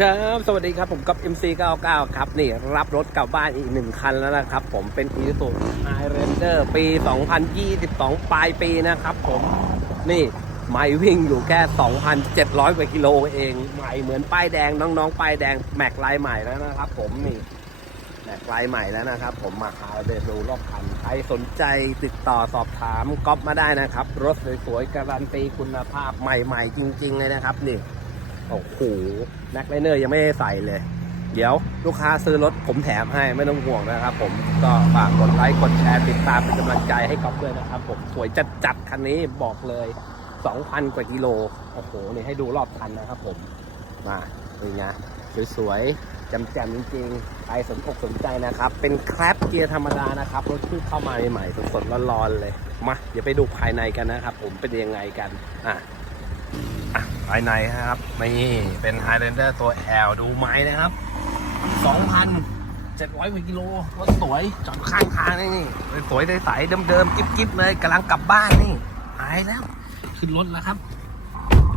ครับ สวัสดีครับ ผมกับ MC99 ครับ นี่รับรถกลับบ้านอีกหนึ่งคันแล้วนะครับ ผมเป็น i s u z u Highlander ปี 2022 ปลายปีนะครับผม นี่ไม่วิ่งอยู่แค่ 2,700 กว่ากิโลเอง ใหม่เหมือนป้ายแดงน้องๆ ป้ายแดงแม็กลายใหม่แล้วนะครับผม นี่แม็กลายใหม่แล้วนะครับ ผมมาหาเดดูรอบคัน ใครสนใจติดต่อสอบถามก๊อฟมาได้นะครับ รถสวยๆ การันตีคุณภาพใหม่ ๆ จริง ๆ เลยนะครับนี่ โอ้โหแม็กไลเนอร์ยังไม่ได้ใส่เลย เดี๋ยวลูกค้าซื้อรถผมแถมให้ไม่ต้องห่วงนะครับผมก็ฝากกดไลค์กดแชร์ติดตามเป็นกำลังใจให้ก๊อฟด้วยนะครับผมสวยจัดจัดๆคันนี้บอกเลย 2,000 กว่ากิโลโอ้โหนี่ให้ดูรอบคันนะครับผมมาเป็นไงสวยๆจำๆจริงๆใครสนอกสนใจนะครับ เป็นแคลปเกียร์ธรรมดานะครับรถเพิ่งเข้ามาใหม่ๆสดๆร้อนๆเลยมาเดี๋ยวไปดูภายในกันนะครับผมเป็นยังไงกันอะ ภายในครับนี่เป็น Highlander ตัว L ดูไม้นะครับ 2,700กว่ากิโลรถสวยจอดข้างทางนี่นี่สวยใสๆเดิมๆกิ๊บๆเลยกำลังกลับบ้านนี่หายแล้ว ขึ้นรถแล้วครับ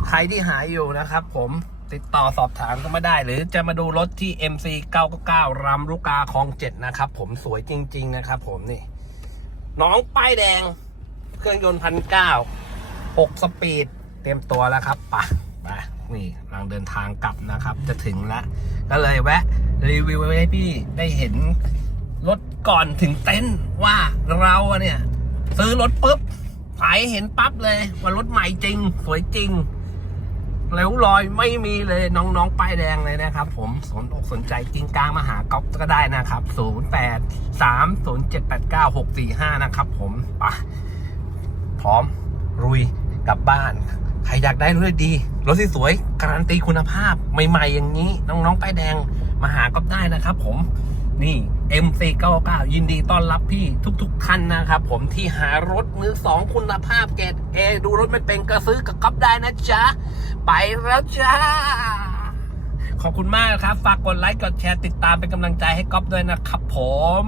ใครที่หายอยู่นะครับผมติดต่อสอบถามก็ไม่ได้ หรือจะมาดูรถที่ MC 999รำลูกกาคลองเจ็ดนะครับผมสวยจริง ๆ นะครับผมนี่ น้องป้ายแดง เครื่องยนต์พันเก้าหกสปีด รียมตัวแล้วครับไปะไปนี่กำลังเดินทางกลับนะครับ จะถึงแล้วก็เลยแวะรีวิวให้พี่ได้เห็นรถก่อนถึงเต็นท์ว่าเราเนี่ยซื้อรถปุ๊บไปเห็นปั๊บเลยว่ารถใหม่จริง สวยจริงแล้วรอยไม่มีเลยน้องๆป้ายแดงเลยนะครับ ผมสนอกสนใจจริงกลางมาหาก๊อฟก็ได้นะครับ 0 8 3 0 7 8 9 6 4 5 นะครับผมไปะพร้อมรุยกลับบ้าน อยากได้รถดี รถที่สวยการันตีคุณภาพใหม่ ๆ อย่างนี้ น้องๆป้ายแดงมาหาก็ได้นะครับ ผมนี่ MC99 ยินดีต้อนรับพี่ทุก ๆท่านนะครับ ผมที่หารถมือสองคุณภาพเกรดเอดูรถไม่เป็นก็ซื้อกับก๊อฟได้นะจ๊ะ ไปแล้วจ้า ขอบคุณมากครับ ฝากกดไลค์กดแชร์ติดตามเป็นกำลังใจให้ก๊อฟด้วยนะครับผม